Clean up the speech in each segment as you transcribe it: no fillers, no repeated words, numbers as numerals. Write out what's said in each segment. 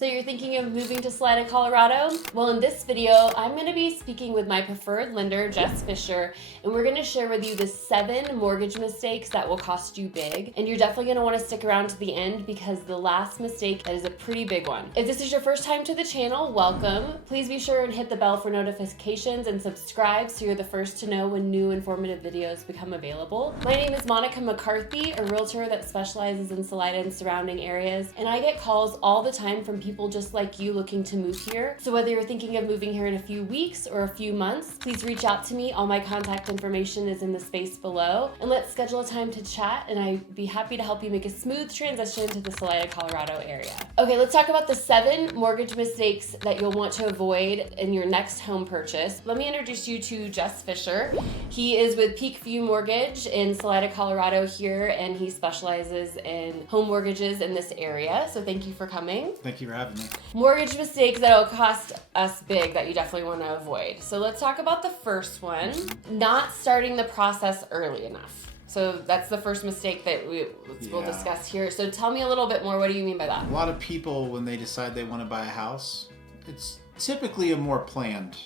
So you're thinking of moving to Salida, Colorado? Well, in this video, I'm going to be speaking with my preferred lender, Jess Fisher, and we're going to share with you the 7 mortgage mistakes that will cost you big. And you're definitely going to want to stick around to the end because the last mistake is a pretty big one. If this is your first time to the channel, welcome. Please be sure and hit the bell for notifications and subscribe so you're the first to know when new informative videos become available. My name is McCarthy, a realtor that specializes in Salida and surrounding areas, and I get calls all the time from people just like you looking to move here. So whether you're thinking of moving here in a few weeks or a few months, please reach out to me. All my contact information is in the space below, and let's schedule a time to chat, and I'd be happy to help you make a smooth transition to the Salida, Colorado area. Okay, let's talk about the 7 mortgage mistakes that you'll want to avoid in your next home purchase. Let me introduce you to Jess Fisher. He is with Peak View Mortgage in Salida, Colorado here, and he specializes in home mortgages in this area. So thank you for coming. Thank you for having me. Mortgage mistakes that will cost us big that you definitely want to avoid. So let's talk about the first one, not starting the process early enough. So that's the first mistake that we'll discuss here. So tell me a little bit more. What do you mean by that? A lot of people, when they decide they want to buy a house, it's typically a more planned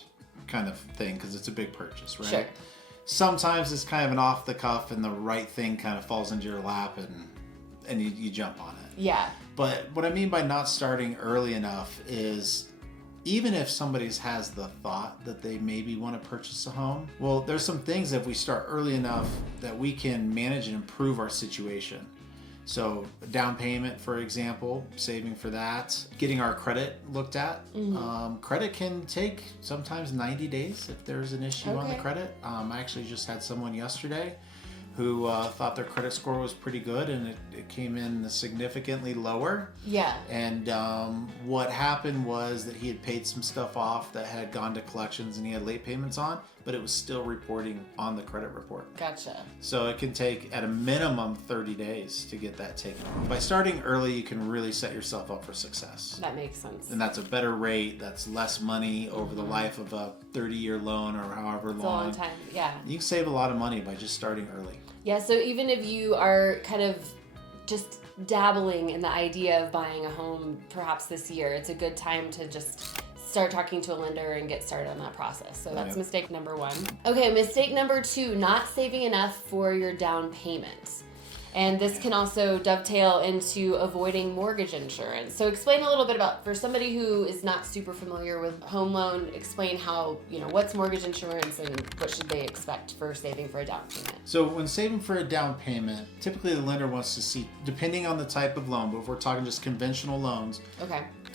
kind of thing because it's a big purchase, right? Sure. Sometimes it's kind of an off the cuff and the right thing kind of falls into your lap and you jump on it. Yeah. But what I mean by not starting early enough is even if somebody has the thought that they maybe want to purchase a home, well, there's some things that if we start early enough that we can manage and improve our situation. So down payment, for example, saving for that, getting our credit looked at. Credit can take sometimes 90 days if there's an issue on the credit. I actually just had someone yesterday who thought their credit score was pretty good and it came in significantly lower. Yeah. And what happened was that he had paid some stuff off that had gone to collections and he had late payments on, but it was still reporting on the credit report. Gotcha. So it can take at a minimum 30 days to get that taken off. By starting early, you can really set yourself up for success. That makes sense. And that's a better rate, that's less money over the life of a 30-year loan or however long. It's a long time, yeah. You can save a lot of money by just starting early. Yeah, so even if you are kind of just dabbling in the idea of buying a home perhaps this year, it's a good time to just start talking to a lender and get started on that process. So that's mistake number 1. Okay, mistake number 2, not saving enough for your down payment. And this can also dovetail into avoiding mortgage insurance. So explain a little bit about, for somebody who is not super familiar with home loan, explain how, what's mortgage insurance and what should they expect for saving for a down payment. So when saving for a down payment, typically the lender wants to see, depending on the type of loan, but if we're talking just conventional loans,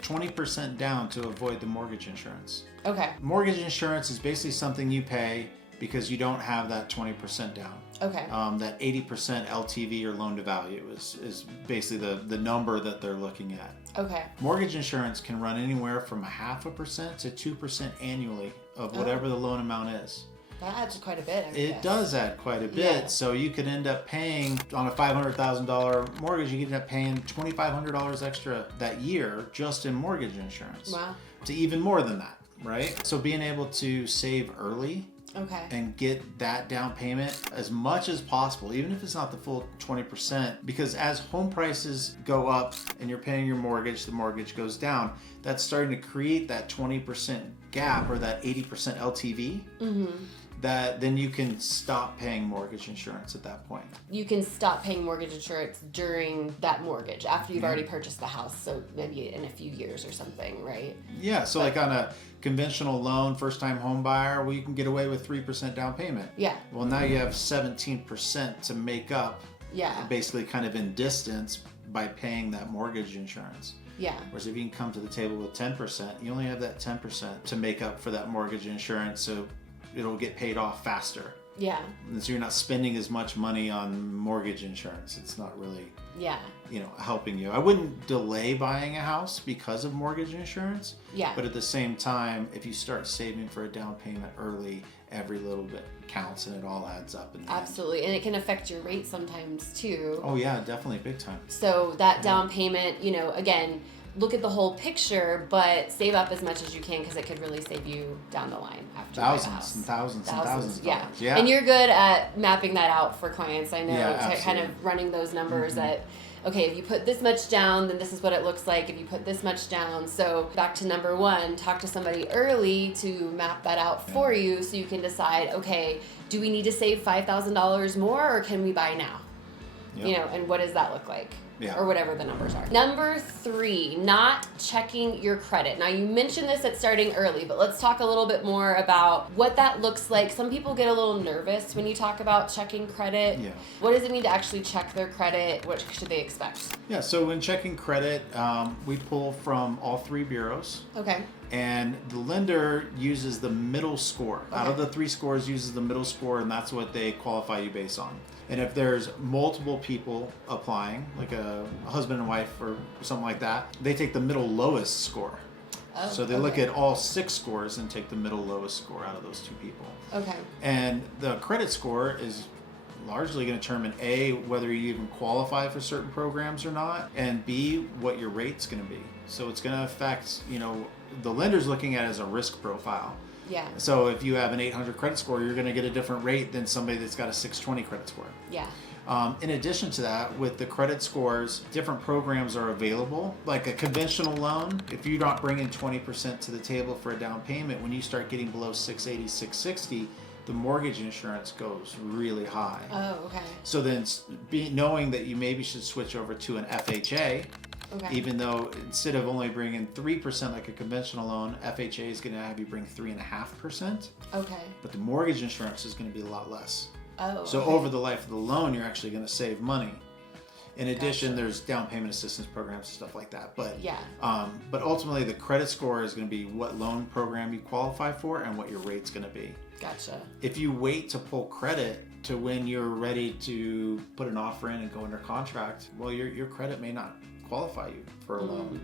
20% down to avoid the mortgage insurance. Okay. Mortgage insurance is basically something you pay because you don't have that 20% down. Okay. That 80% LTV or loan to value is basically the number that they're looking at. Okay. Mortgage insurance can run anywhere from 0.5% to 2% annually of whatever the loan amount is. That adds quite a bit. It does add quite a bit. Yeah. So you could end up paying on a $500,000 mortgage, you could end up paying $2,500 extra that year just in mortgage insurance. Wow. To even more than that, right? So being able to save early and get that down payment as much as possible, even if it's not the full 20%, because as home prices go up and you're paying your mortgage, the mortgage goes down, that's starting to create that 20% gap or that 80% LTV. That then you can stop paying mortgage insurance at that point. You can stop paying mortgage insurance during that mortgage after you've already purchased the house, so maybe in a few years or something, right? Yeah, so like on a conventional loan, first-time home buyer, well, you can get away with 3% down payment. Yeah. Well, now you have 17% to make up, basically kind of in distance by paying that mortgage insurance. Yeah. Whereas if you can come to the table with 10%, you only have that 10% to make up for that mortgage insurance, so it'll get paid off faster. Yeah. And so you're not spending as much money on mortgage insurance. It's not really, helping you. I wouldn't delay buying a house because of mortgage insurance. Yeah. But at the same time, if you start saving for a down payment early, every little bit counts and it all adds up. Absolutely. And it can affect your rate sometimes too. Oh yeah, definitely, big time. So that down payment, again, look at the whole picture, but save up as much as you can because it could really save you down the line after thousands and thousands of dollars. Yeah. And you're good at mapping that out for clients. I know, kind of running those numbers okay, if you put this much down, then this is what it looks like. If you put this much down. So back to number one, talk to somebody early to map that out for you so you can decide, okay, do we need to save $5,000 more or can we buy now? Yep. You know, and what does that look like? Yeah. Or whatever the numbers are. Number 3, not checking your credit. Now, you mentioned this at starting early, but let's talk a little bit more about what that looks like. Some people get a little nervous when you talk about checking credit. Yeah. What does it mean to actually check their credit? What should they expect? Yeah, so when checking credit, we pull from all 3 bureaus. Okay. And the lender uses the middle score. Okay. Out of the 3 scores, uses the middle score, and that's what they qualify you based on. And if there's multiple people applying, like a husband and wife or something like that, they take the middle lowest score. Oh, so they look at all 6 scores and take the middle lowest score out of those 2 people. Okay. And the credit score is largely going to determine A, whether you even qualify for certain programs or not, and B, what your rate's going to be. So it's going to affect, you know, the lender's looking at it as a risk profile. Yeah. So if you have an 800 credit score, you're going to get a different rate than somebody that's got a 620 credit score. Yeah. In addition to that, with the credit scores, different programs are available. Like a conventional loan, if you're not bringing 20% to the table for a down payment, when you start getting below 680, 660, the mortgage insurance goes really high. Oh, okay. So then knowing that you maybe should switch over to an FHA, Okay. even though instead of only bringing 3% like a conventional loan, FHA is going to have you bring 3.5%. Okay. But the mortgage insurance is going to be a lot less. Oh. So okay. over the life of the loan, you're actually going to save money. In addition, Gotcha. there's down payment assistance programs and stuff like that. But Yeah. But ultimately, the credit score is going to be what loan program you qualify for and what your rate's going to be. Gotcha. If you wait to pull credit to when you're ready to put an offer in and go under contract, well, your credit may not qualify you for a loan.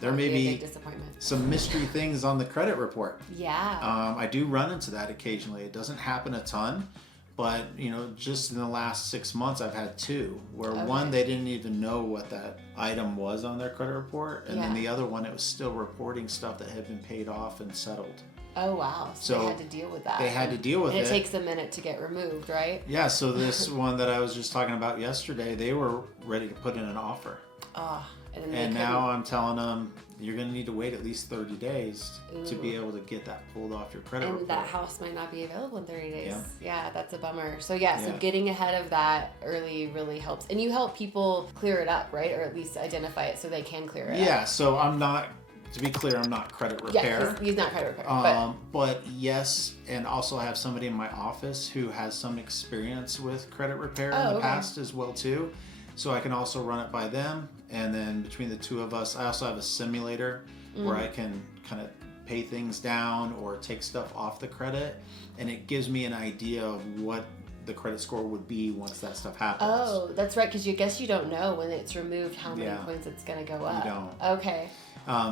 There may That'd be a be big disappointment. some mystery things on the credit report. Yeah. I do run into that occasionally. It doesn't happen a ton, but you know, just in the last 6 months, I've had 2 where one, they didn't even know what that item was on their credit report, and then the other one, it was still reporting stuff that had been paid off and settled. Oh, wow. So they had to deal with that. They had to deal with it. And it takes a minute to get removed, right? Yeah, so this one that I was just talking about yesterday, they were ready to put in an offer. Oh, and now I'm telling them, you're going to need to wait at least 30 days to be able to get that pulled off your credit report. And that house might not be available in 30 days. Yeah. Yeah, that's a bummer. So so getting ahead of that early really helps. And you help people clear it up, right? Or at least identify it so they can clear it up. Yeah, so I'm not, to be clear, I'm not credit repair. Yeah, he's not credit repair. But yes, and also I have somebody in my office who has some experience with credit repair in the past as well too. So I can also run it by them, and then between the 2 of us, I also have a simulator where I can kind of pay things down or take stuff off the credit, and it gives me an idea of what the credit score would be once that stuff happens. Oh, that's right, because you guess you don't know when it's removed how many points it's going to go up. You don't. Okay.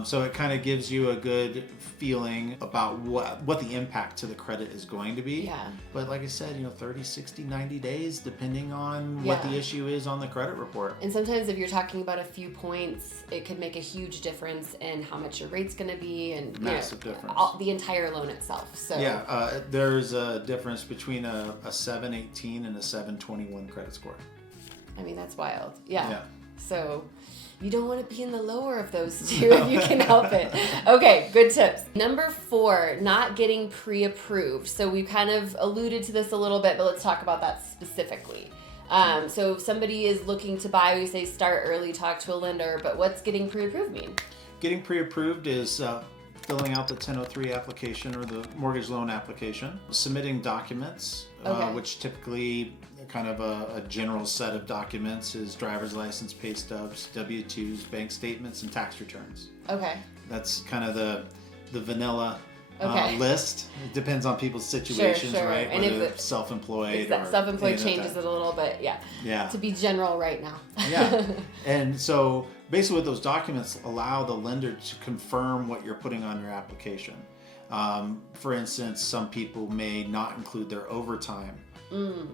So it kind of gives you a good feeling about what the impact to the credit is going to be. Yeah. But like I said, 30, 60, 90 days, depending on what the issue is on the credit report. And sometimes if you're talking about a few points, it could make a huge difference in how much your rate's going to be and massive difference. The entire loan itself. So there's a difference between a 718 and a 721 credit score. I mean, that's wild. Yeah. So you don't want to be in the lower of those 2 if you can help it. Okay, good tips. Number 4, not getting pre-approved. So we kind of alluded to this a little bit, but let's talk about that specifically. So if somebody is looking to buy, we say start early, talk to a lender, but what's getting pre-approved mean? Getting pre-approved is filling out the 1003 application or the mortgage loan application, submitting documents, which typically kind of a general set of documents is driver's license, pay stubs, W-2s, bank statements, and tax returns. Okay. That's kind of the vanilla list. It depends on people's situations, sure. right? And whether if it's self-employed or self-employed changes it a little bit, to be general right now. And so basically what those documents allow the lender to confirm what you're putting on your application. For instance, some people may not include their overtime,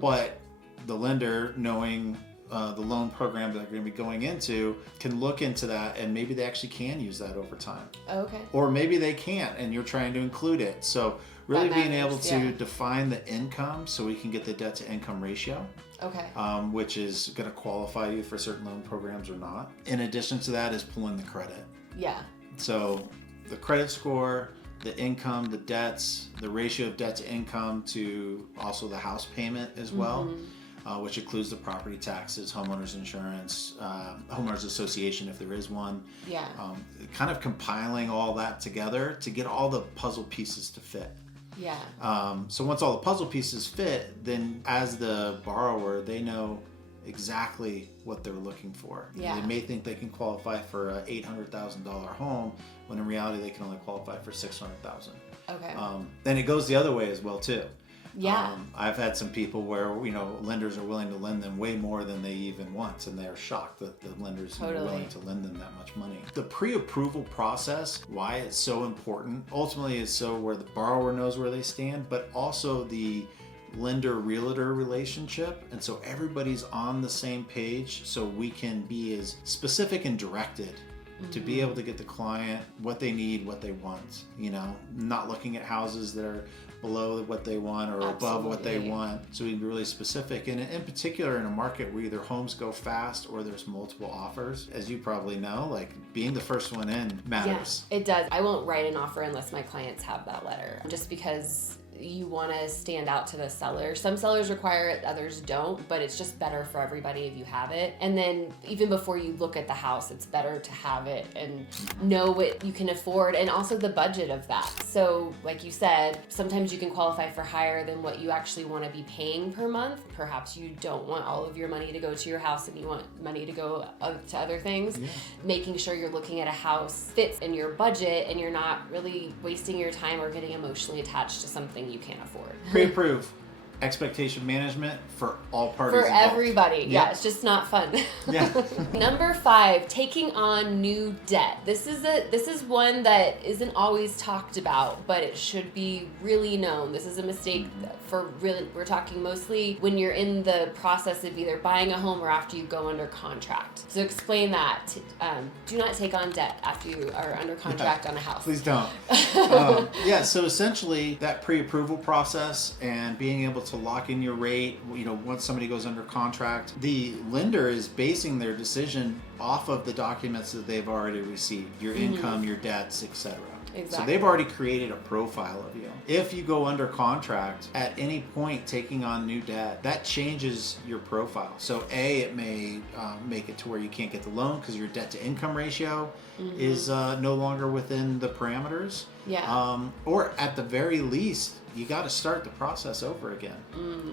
but the lender, knowing the loan program that they're going to be going into can look into that, and maybe they actually can use that over time. Okay. Or maybe they can't, and you're trying to include it. So really being able to define the income so we can get the debt to income ratio. Okay. Which is going to qualify you for certain loan programs or not. In addition to that is pulling the credit. Yeah. So the credit score, the income, the debts, the ratio of debt to income to also the house payment as well, which includes the property taxes, homeowners insurance, homeowners association if there is one. Yeah. Kind of compiling all that together to get all the puzzle pieces to fit. Yeah. So once all the puzzle pieces fit, then as the borrower, they know exactly what they're looking for. Yeah. They may think they can qualify for a $800,000 home, when in reality they can only qualify for $600,000. Okay. And it goes the other way as well too. Yeah. I've had some people where, lenders are willing to lend them way more than they even want, and they're shocked that the lenders are willing to lend them that much money. The pre-approval process, why it's so important, ultimately is so where the borrower knows where they stand, but also the lender-realtor relationship, and so everybody's on the same page so we can be as specific and directed to be able to get the client what they need, what they want, not looking at houses that are below what they want or above what they want. So we can be really specific. And in particular, in a market where either homes go fast or there's multiple offers, as you probably know, like being the first one in matters. Yeah, it does. I won't write an offer unless my clients have that letter, just because you want to stand out to the seller. Some sellers require it, others don't, but it's just better for everybody if you have it. And then even before you look at the house, it's better to have it and know what you can afford, and also the budget of that. So like you said, sometimes you can qualify for higher than what you actually want to be paying per month. Perhaps you don't want all of your money to go to your house and you want money to go to other things. Yeah. Making sure you're looking at a house fits in your budget and you're not really wasting your time or getting emotionally attached to something you can't afford. Pre-approve. Expectation management for all parties for involved. Everybody. Yeah, it's just not fun. Yeah. Number 5, taking on new debt. This is one that isn't always talked about, but it should be really known. This is a mistake we're talking mostly when you're in the process of either buying a home or after you go under contract. So explain that. Do not take on debt after you are under contract on a house. Please don't. So essentially that pre-approval process and being able to lock in your rate, once somebody goes under contract, the lender is basing their decision off of the documents that they've already received, your income, your debts, etc. Exactly. So they've already created a profile of you. If you go under contract at any point taking on new debt, that changes your profile. So it may make it to where you can't get the loan because your debt to income ratio is no longer within the parameters. Yeah. Or at the very least, you got to start the process over again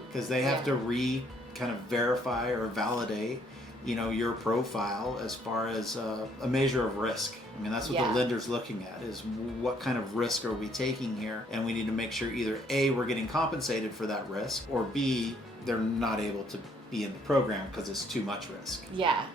because they have to kind of verify or validate your profile as far as a measure of risk. I mean, that's what the lender's looking at, is what kind of risk are we taking here? And we need to make sure either A, we're getting compensated for that risk, or B, they're not able to be in the program because it's too much risk. Yeah.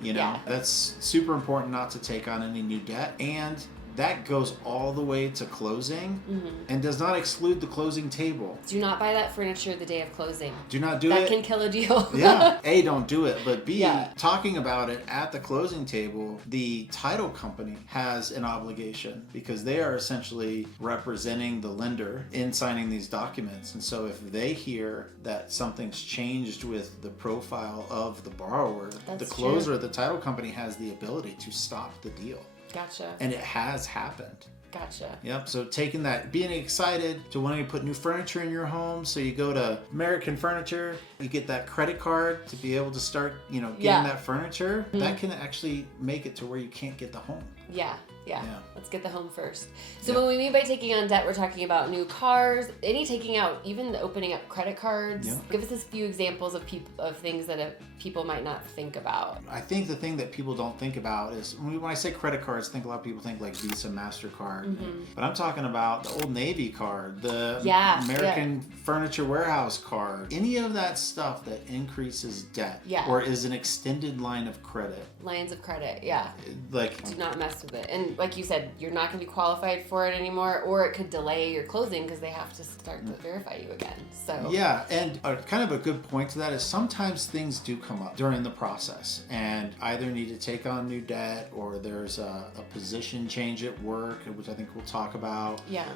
That's super important not to take on any new debt. And that goes all the way to closing and does not exclude the closing table. Do not buy that furniture the day of closing. Do not do it. That can kill a deal. Yeah. A, don't do it. But B, talking about it at the closing table, the title company has an obligation because they are essentially representing the lender in signing these documents. And so if they hear that something's changed with the profile of the borrower, the closer, the title company has the ability to stop the deal. Gotcha. And it has happened. Gotcha. Yep. So taking that, being excited to wanting to put new furniture in your home. So you go to American Furniture, you get that credit card to be able to start, getting that furniture. That can actually make it to where you can't get the home. Yeah. Let's get the home first. So when we mean by taking on debt, we're talking about new cars, taking out, even opening up credit cards. Yeah. Give us a few examples of things that people might not think about. I think the thing that people don't think about is, when I say credit cards, a lot of people think like Visa, MasterCard. But I'm talking about the Old Navy card, the American Furniture Warehouse card, any of that stuff that increases debt or is an extended line of credit. Lines of credit, Like, do not mess with it. And like you said, you're not going to be qualified for it anymore, or it could delay your closing because they have to start to verify you again. So yeah, and kind of a good point to that is sometimes things do come up during the process and either need to take on new debt or there's a position change at work, which I think we'll talk about. Yeah.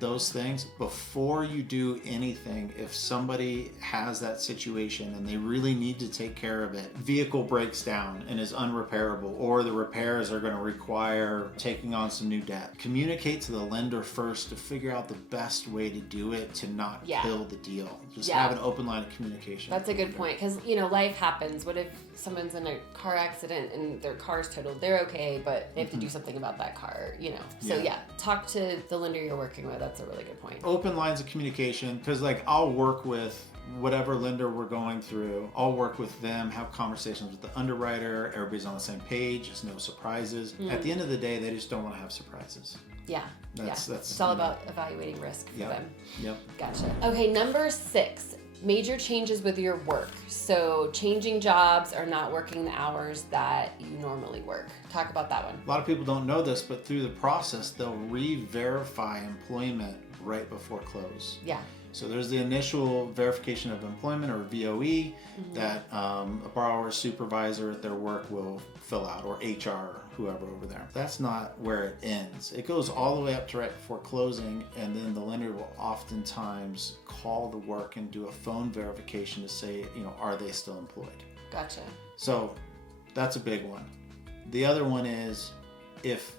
Those things, before you do anything, if somebody has that situation and they really need to take care of it, vehicle breaks down and is unrepairable, or the repairs are going to require taking on some new debt, communicate to the lender first to figure out the best way to do it to not kill the deal. Just have an open line of communication. That's a good point, because life happens. What if someone's in a car accident and their car's totaled? They're okay, but they have to do something about that car, So talk to the lender you're working with. That's a really good point. Open lines of communication, because I'll work with whatever lender we're going through. I'll work with them, have conversations with the underwriter. Everybody's on the same page. There's no surprises. At the end of the day, they just don't want to have surprises. Yeah. That's it's all about evaluating risk for them. Yep. Gotcha. Okay, number 6, major changes with your work. So changing jobs or not working the hours that you normally work. Talk about that one. A lot of people don't know this, but through the process, they'll re-verify employment right before close. Yeah. So there's the initial verification of employment, or VOE, that a borrower's supervisor at their work will fill out, or HR, whoever over there. That's not where it ends. It goes all the way up to right before closing, and then the lender will oftentimes call the work and do a phone verification to say, are they still employed? Gotcha. So that's a big one. The other one is, if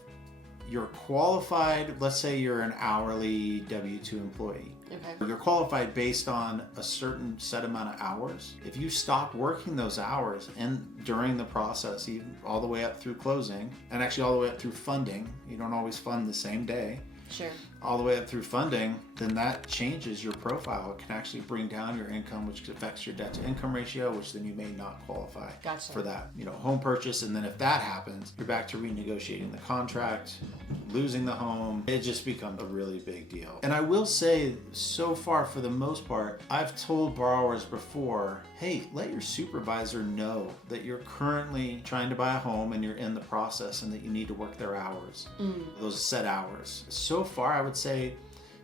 you're qualified, let's say you're an hourly W-2 employee. Okay. You're qualified based on a certain set amount of hours. If you stop working those hours and during the process, even all the way up through closing, and actually all the way up through funding, you don't always fund the same day. Sure. All the way up through funding, then that changes your profile. It can actually bring down your income, which affects your debt to income ratio, which then you may not qualify for that, home purchase. And then if that happens, you're back to renegotiating the contract, losing the home. It just becomes a really big deal. And I will say, so far, for the most part, I've told borrowers before, hey, let your supervisor know that you're currently trying to buy a home and you're in the process and that you need to work their hours, those set hours. So far, I would say,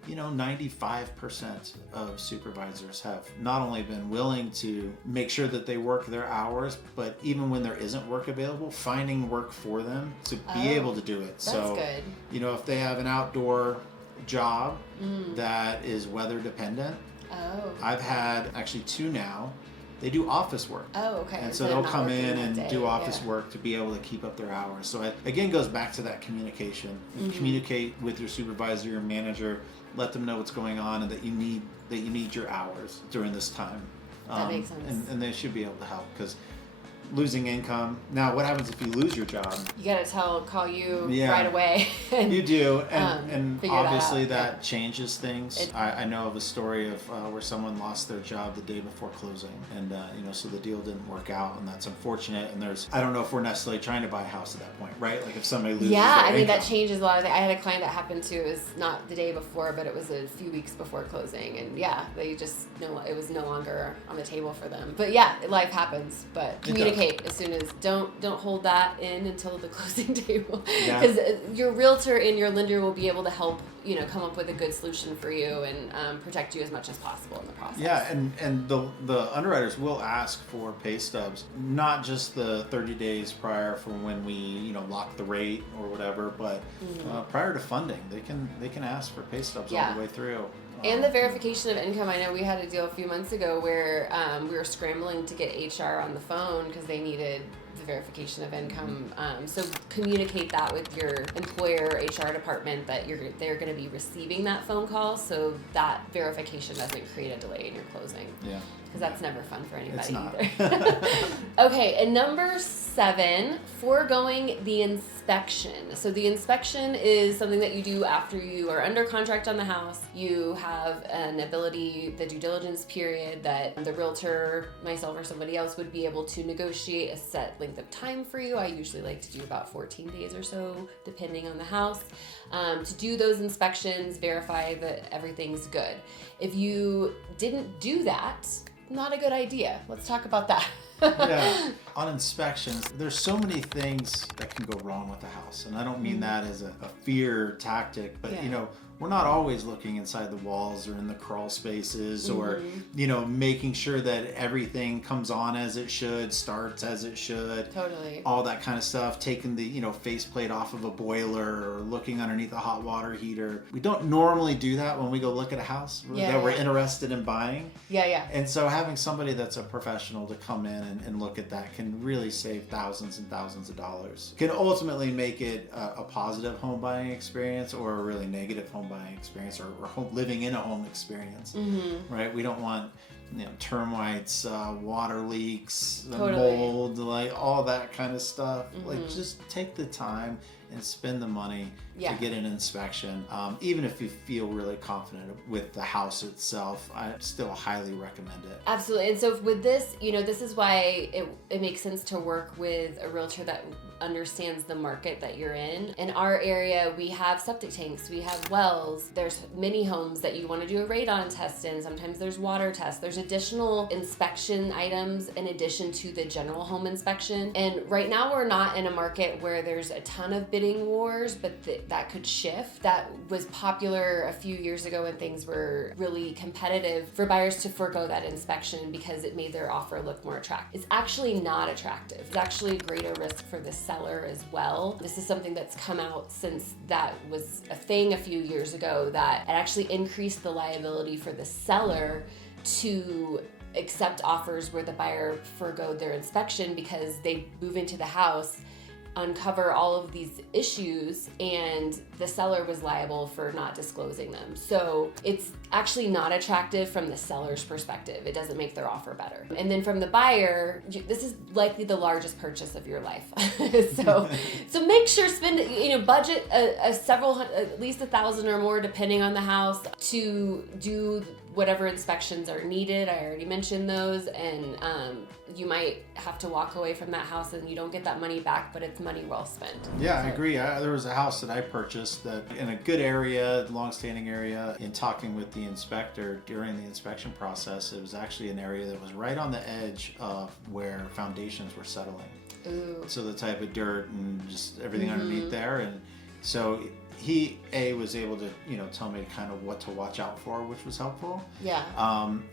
95% of supervisors have not only been willing to make sure that they work their hours, but even when there isn't work available, finding work for them to be able to do it. That's good. If they have an outdoor job that is weather dependent, I've had actually 2 now. They do office work. Oh, okay. And so they'll come in and do office work to be able to keep up their hours. So it again goes back to that communication. Communicate with your supervisor, your manager, let them know what's going on and that you need your hours during this time. That makes sense. And they should be able to help, because losing income. Now, what happens if you lose your job? You gotta call you right away. You do, and obviously that changes things. I know of a story of where someone lost their job the day before closing, and so the deal didn't work out, and that's unfortunate. And I don't know if we're necessarily trying to buy a house at that point, right? Like if somebody loses their income. that changes a lot of things. I had a client that happened to. It was not the day before, but it was a few weeks before closing, and they just it was no longer on the table for them. But life happens. But communicate as soon as don't hold that in until the closing table, because your realtor and your lender will be able to help come up with a good solution for you and protect you as much as possible in the process. Yeah, and the underwriters will ask for pay stubs, not just the 30 days prior from when we lock the rate or whatever, but prior to funding, they can ask for pay stubs all the way through. And the verification of income. I know we had a deal a few months ago where we were scrambling to get HR on the phone because they needed the verification of income. So communicate that with your employer HR department that they're going to be receiving that phone call, so that verification doesn't create a delay in your closing. Yeah. Because that's never fun for anybody it's not. either. Okay, and number 7, foregoing the inspection. So the inspection is something that you do after you are under contract on the house. You have an ability, the due diligence period, that the realtor, myself or somebody else, would be able to negotiate a set length of time for you. I usually like to do about 14 days or so, depending on the house, to do those inspections, verify that everything's good. If you didn't do that, not a good idea. Let's talk about that. Yeah. On inspections, there's so many things that can go wrong with the house. And I don't mean that as a fear tactic, but we're not always looking inside the walls or in the crawl spaces or, making sure that everything comes on as it should, starts as it should. Totally. All that kind of stuff, taking the, faceplate off of a boiler or looking underneath a hot water heater. We don't normally do that when we go look at a house that we're interested in buying. Yeah. And so having somebody that's a professional to come in and look at that can really save thousands and thousands of dollars. Can ultimately make it a positive home buying experience or a really negative home buying experience or living in a home experience, right? We don't want termites, water leaks, mold, like all that kind of stuff. Like just take the time and spend the money to get an inspection. Even if you feel really confident with the house itself, I still highly recommend it. Absolutely. And so with this, this is why it makes sense to work with a realtor that understands the market that you're in. In our area, we have septic tanks, we have wells, there's many homes that you want to do a radon test in, sometimes there's water tests, there's additional inspection items in addition to the general home inspection. And right now we're not in a market where there's a ton of bidding wars, but that could shift. That was popular a few years ago when things were really competitive for buyers to forego that inspection because it made their offer look more attractive. It's actually not attractive. It's actually a greater risk for the seller as well. This is something that's come out since that was a thing a few years ago, that it actually increased the liability for the seller to accept offers where the buyer forgoed their inspection because they move into the house, uncover all of these issues, and the seller was liable for not disclosing them. So it's actually not attractive from the seller's perspective. It doesn't make their offer better. And then from the buyer, this is likely the largest purchase of your life. so make sure budget at least $1,000 or more depending on the house to do whatever inspections are needed. I already mentioned those, and you might have to walk away from that house and you don't get that money back, but it's money well spent. Yeah, I agree. There was a house that I purchased that in a good area, long-standing area. In talking with the inspector during the inspection process, it was actually an area that was right on the edge of where foundations were settling. Ooh. So the type of dirt and just everything underneath there, and so he was able to tell me kind of what to watch out for, which was helpful. Yeah.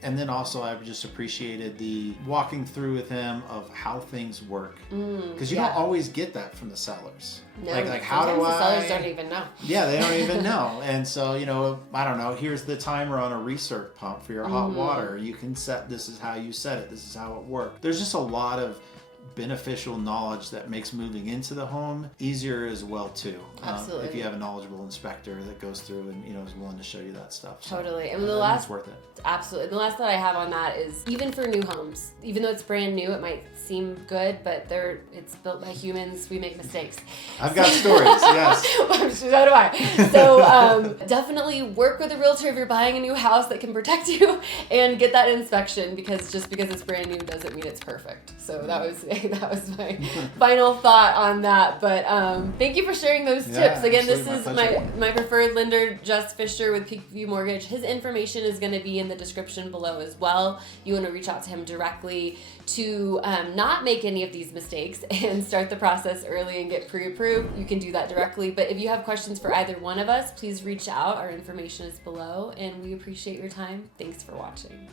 And then also I just appreciated the walking through with him of how things work, because you don't always get that from the sellers. No, like how do the sellers don't even know. Yeah, they don't even know. And so I don't know, here's the timer on a recirc pump for your hot water. You can set, this is how you set it, this is how it works. There's just a lot of beneficial knowledge that makes moving into the home easier as well too. Absolutely. If you have a knowledgeable inspector that goes through and is willing to show you that stuff. Totally. So, and the last, it's worth it. Absolutely. The last thought I have on that is, even for new homes, even though it's brand new, it might seem good, but it's built by humans. We make mistakes. I've got stories. Yes. So do I. So definitely work with a realtor if you're buying a new house that can protect you, and get that inspection, because just because it's brand new doesn't mean it's perfect. So that was my final thought on that. But thank you for sharing those tips. Again, this is my preferred lender, Jess Fisher with Peakview Mortgage. His information is going to be in the description below as well. You want to reach out to him directly to not make any of these mistakes and start the process early and get pre-approved. You can do that directly. But if you have questions for either one of us, please reach out. Our information is below, and we appreciate your time. Thanks for watching.